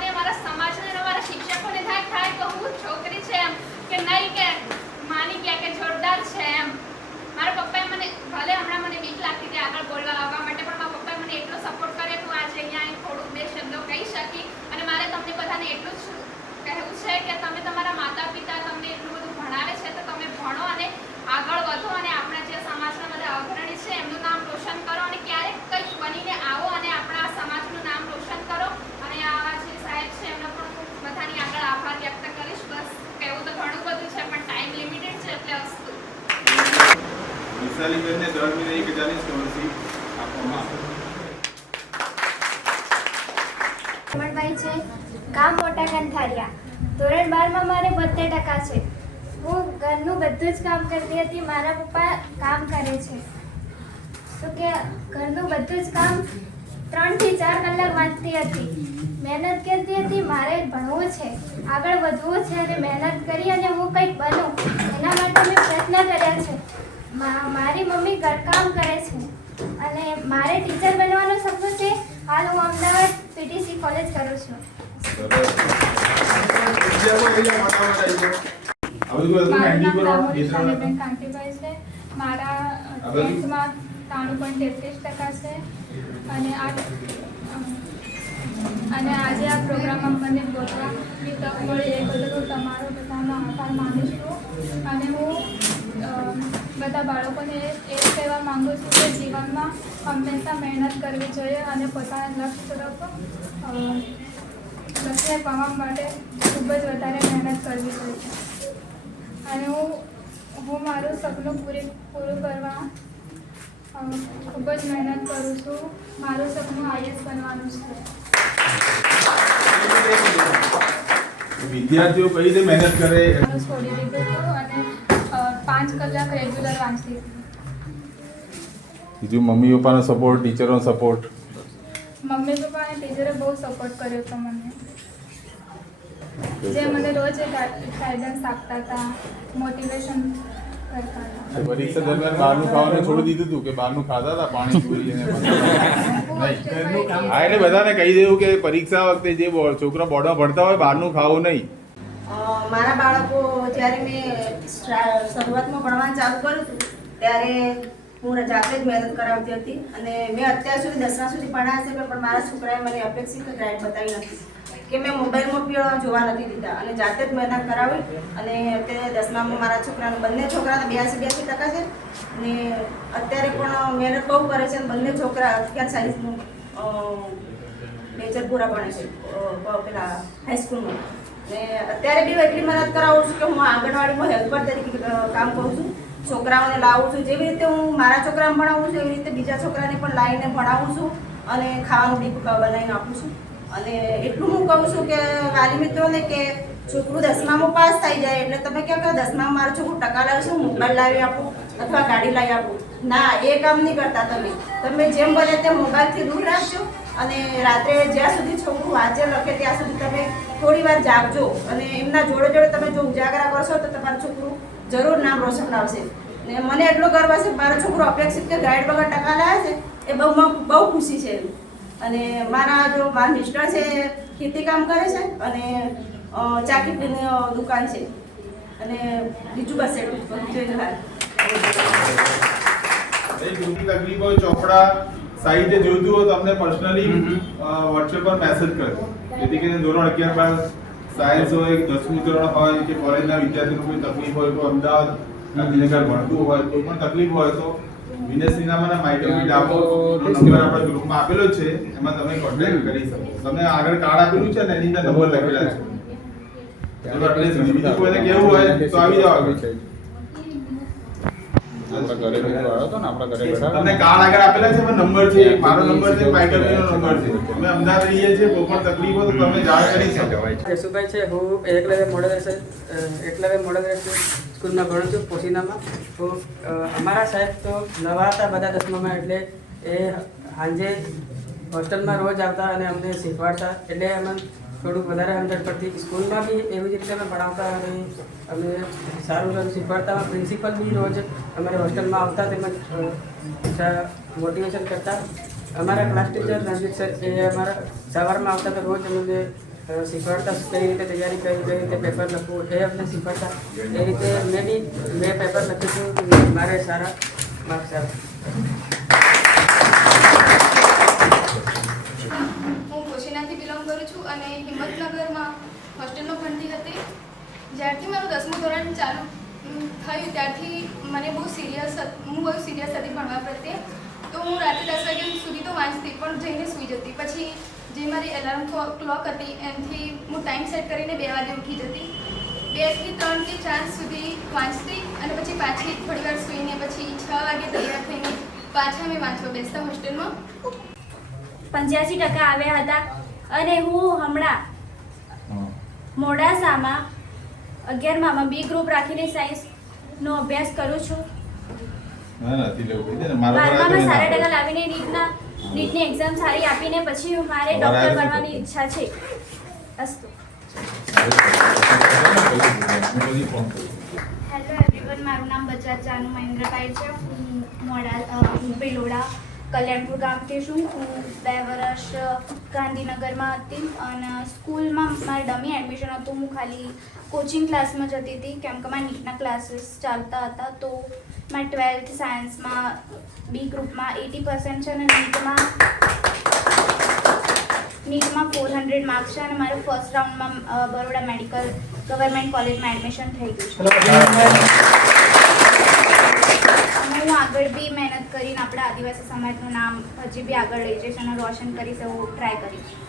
અને મારા સમાજને અને મારા શિક્ષકોને થાય થાય કે હું છોકરી છે એમ, કે નહીં કે માની ગયા કે જોરદાર છે એમ. મારા પપ્પાએ મને ભલે હમણાં મને બીક લાગતી હતી આગળ બોલવા આવવા માટે, પણ મારા પપ્પાએ મને એટલો સપોર્ટ કર્યો હું આજે અહીંયા થોડુંક બે શબ્દો કહી શકી અને મારે તમને બધાને એટલું જ વિશાલીબેનને દર મહિને એક હજારની આપવામાં. આવે છે. ગામ મોટા કંથારિયા. ધોરણ બારમાં મારે બોતેર ટકા છે. હું ઘરનું બધું જ કામ કરતી હતી. મારા પપ્પા કામ કરે છે. તો કે ઘરનું બધું જ કામ ત્રણથી ચાર કલાક વાંચતી હતી. મહેનત કરતી હતી. મારે ભણવું છે. આગળ વધવું છે અને મહેનત કરી અને હું કંઈક બનું. એના માટે મેં પ્રયત્ન કર્યા છે. મારી મમ્મી ઘરકામ કરે છે અને મારે ટીચર બનવાનો સપનું છે હાલ હું અમદાવાદ પીટીસી કોલેજ કરું છું મારું નામ. શાલીબેન કાંતિભાઈ છે મારા? ટેન્થમાં ત્રાણું પોઈન્ટ તેત્રીસ ટકા છે અને આ અને આજે આ પ્રોગ્રામમાં મને બોલવાની તક મળી એ બદલ હું તમારો બધાનો આભાર માનું છું અને હું બધા બાળકોને એ કહેવા માંગુ છું કે જીવનમાં હંમેશા મહેનત કરવી જોઈએ અને પોતાના લક્ષ્ય તરફ લક્ષ્ય પામવા માટે ખૂબ જ વધારે મહેનત કરવી જોઈએ. અને હું હું મારું સપનું પૂરી પૂરું કરવા ખૂબ જ મહેનત કરું છું. મારું સપનું આઈએસ બનવાનું છે. વિદ્યાર્થીઓ કઈ રીતે મહેનત કરે? પાંચ કલાક રેગ્યુલર વાંચતી હતી. બીજું મમ્મી પપ્પાનો સપોર્ટ ટીચરનો સપોર્ટ મમ્મી પપ્પા અને ટીચરે બહુ સપોર્ટ કર્યો હતો મને. જે મને રોજ ગાઈડન્સ આપતા હતા મોટિવેશન પરીક્ષા દરમિયાન બહારનું ખાવાનું છોડી દીધું હતું કે બહારનું ખાતા હતા નહીં. હા એટલે બધાને કહી દેવું કે પરીક્ષા વખતે જે છોકરા બોર્ડમાં ભણતા હોય બહારનું ખાવું નહીં. મારા બાળકો જ્યારે મેં શરૂઆતમાં ભણવાનું ચાલુ કર્યું હતું, ત્યારે હું જાતે જ મહેનત કરાવતી હતી અને મેં અત્યાર સુધી દસમા સુધી ભણ્યા છે, પણ મારા છોકરાએ મને અપેક્ષિત ગ્રાઇડ બતાવી નથી કે મેં મોબાઈલમાં પણ જોવા નથી દીધા અને જાતે જ મહેનત કરાવી અને અત્યારે દસમામાં મારા છોકરાને બંને છોકરાના બ્યાસી બ્યાસી ટકા છે અને અત્યારે પણ મહેનત બહુ કરે છે અને બંને છોકરા અગિયાર સાયન્સનું મેજર પૂરા ભણે છે પેલા હાઈસ્કૂલમાં ને અત્યારે બી એટલી મહેનત કરાવું છું કે હું આંગણવાડીમાં હેલ્પર તરીકે કામ કરું છું. છોકરાઓને લાવું છું. જેવી રીતે હું મારા છોકરાને ભણાવું છું, એવી રીતે બીજા છોકરાને પણ લાવીને ભણાવું છું અને ખાવાનું બી બનાવીને આપું છું. અને એટલું હું કહું છું કે વાલી મિત્રોને કે છોકરું દસમામાં પાસ થઈ જાય એટલે તમે કહો કરો દસમામાં મારું છોકરું ટકા લાવશે હું મોબાઈલ લાવી આપું અથવા ગાડી લાવી આપું. ના, એ કામ નહીં કરતા તમે. તમે જેમ બને તેમ મોબાઈલથી દૂર રાખજો. અને રાત્રે જ્યાં સુધી છોકરું વાંચે લખે ત્યાં સુધી તમે થોડી વાર જાગજો અને એમના જોડે જોડે તમે જો ઉજાગરા કરશો તો તમારું છોકરું જરૂર નામ રોશન લાવશે ને મને એટલો ગર્વ છે મારો છોકરો અપેક્ષિત કે ગાઈડ વગર ટકા લાવે છે, એ બહુ બહુ ખુશી છે અને મારા જો, મારા મિસ્ટર છે, ખેતી કામ કરે છે અને ચાકી દુકાન છે. અને બીજું બસ એટલું જ. બધું હાલ ચોપડા સાહિત્ય જોઈતું હોય તો અમને પર્સનલી વોટ્સએપ પર મેસેજ કરજો જેથી કરીને ધોરણ અગિયાર બાર સાયન્સ હોય દસમું ધોરણ હોય કે કોલેજના વિદ્યાર્થીનું કોઈ તકલીફ હોય કોઈ અમદાવાદ ગાંધીનગર ભણતું હોય કોઈ પણ તકલીફ હોય તો વિનેશ સિન્હામાના માઇક્રોબી આપો નંબર આપણા ગ્રુપમાં આપેલો છે. એમાં તમે કોન્ટેક્ટ કરી શકો. તમને આગળ કાર્ડ આપેલું છે ને એની અંદર નંબર લખેલા છે. બીજું કોઈને કેવું હોય તો આવી જાવ આગળ. આપણા ઘરે બેઠો આવ્યો હતો ને આપણા ઘરે બેઠા તમને કાર્ડ આગળ આપેલા છે? એમાં નંબર છે મારો નંબર છે નંબર છે. અમે અમદાવાદ રહીએ છીએ કોઈ પણ તકલીફ હોય તો તમે જાણ કરી શકો. કેશુભાઈ છે હું એકલવ્ય મોડલ એકલવ્ય મોડલ સ્કૂલમાં ભણું છું પોશીનામાં. તો અમારા સાહેબ તો નવા હતા બધા દસમામાં એટલે એ સાંજે હોસ્ટેલમાં રોજ આવતા અને અમને શીખવાડતા. એટલે અમને થોડુંક વધારે અંદર પડતી સ્કૂલમાં બી એવી જ રીતે અમે ભણાવતા અને અમે સારું સારું શીખવાડતા. પ્રિન્સિપલ બી રોજ અમારે હોસ્ટેલમાં આવતા તેમજ મોટિવેશન કરતા. અમારા ક્લાસ ટીચર રણજીત સર એ અમારા સવારમાં આવતા તો રોજ અમને શીખવાડતા કઈ રીતે તૈયારી કરી, કઈ રીતે પેપર લખવું, એ અમને શીખવાડતા. એ રીતે મેં બી, મેં પેપર લખ્યું છું મારે સારા માર્ક્સ આવ્યા હું કોશીનાથી બિલોંગ હોસ્ટેલમાં ભણતી હતી જ્યારથી મારું દસમું ધોરણ ચાલુ થયું ત્યારથી મને બહુ સિરિયસ હું બહુ સિરિયસ હતી ભણવા પ્રત્યે. તો હું રાત્રે દસ વાગ્યા સુધી તો વાંચતી પણ જઈને સૂઈ જતી. પછી જે મારી એલાર્મ ક્લોક હતી એમથી હું ટાઈમ સેટ કરીને બે વાગે ઉઠી જતી. બેથી ત્રણથી ચાર સુધી વાંચતી અને પછી પાછી થોડી વાર સૂઈને પછી છ વાગે તૈયાર થઈને પાછા મેં વાંચવા બેસતા હોસ્ટેલમાં. પંચ્યાસી ટકા આવ્યા હતા. અને હું હમણાં મોડાસામાં અગિયારમાં બી ગ્રુપ રાખીને સાયન્સનો અભ્યાસ કરું છું. ના નથી લેવું કહી ને મારો પર બારમામાં સારા ટકા લાવીને નીટના નીટની એક્ઝામ સારી આપીને પછી મારે ડૉક્ટર બનવાની ઈચ્છા છે. અસ્તુ. હેલો એવરીવન મારું નામ બજાજ જાનુ મહેન્દ્રભાઈ છે. હું મોડા બેલોડા કલ્યાણપુર ગામથી છું. હું બે વર્ષ ગાંધીનગરમાં હતી અને સ્કૂલમાં મારે ડમી એડમિશન હતું. હું ખાલી કોચિંગ ક્લાસમાં જતી હતી, કેમ કે મારા નીટના ક્લાસીસ ચાલતા હતા. તો મેં ટ્વેલ્થ સાયન્સમાં બી ગ્રુપમાં એટી પર્સન્ટ છે અને નીટમાં નીટમાં ફોર હંડ્રેડ માર્ક્સ છે અને મારું ફર્સ્ટ રાઉન્ડમાં બરોડા મેડિકલ ગવર્મેન્ટ કોલેજમાં એડમિશન થઈ ગયું છે. હું આગળ બી મહેનત કરીને આપણા આદિવાસી સમાજનું નામ હજી બી આગળ લઈ જઈશ અને રોશન કરીશ એવું ટ્રાય કરીશ.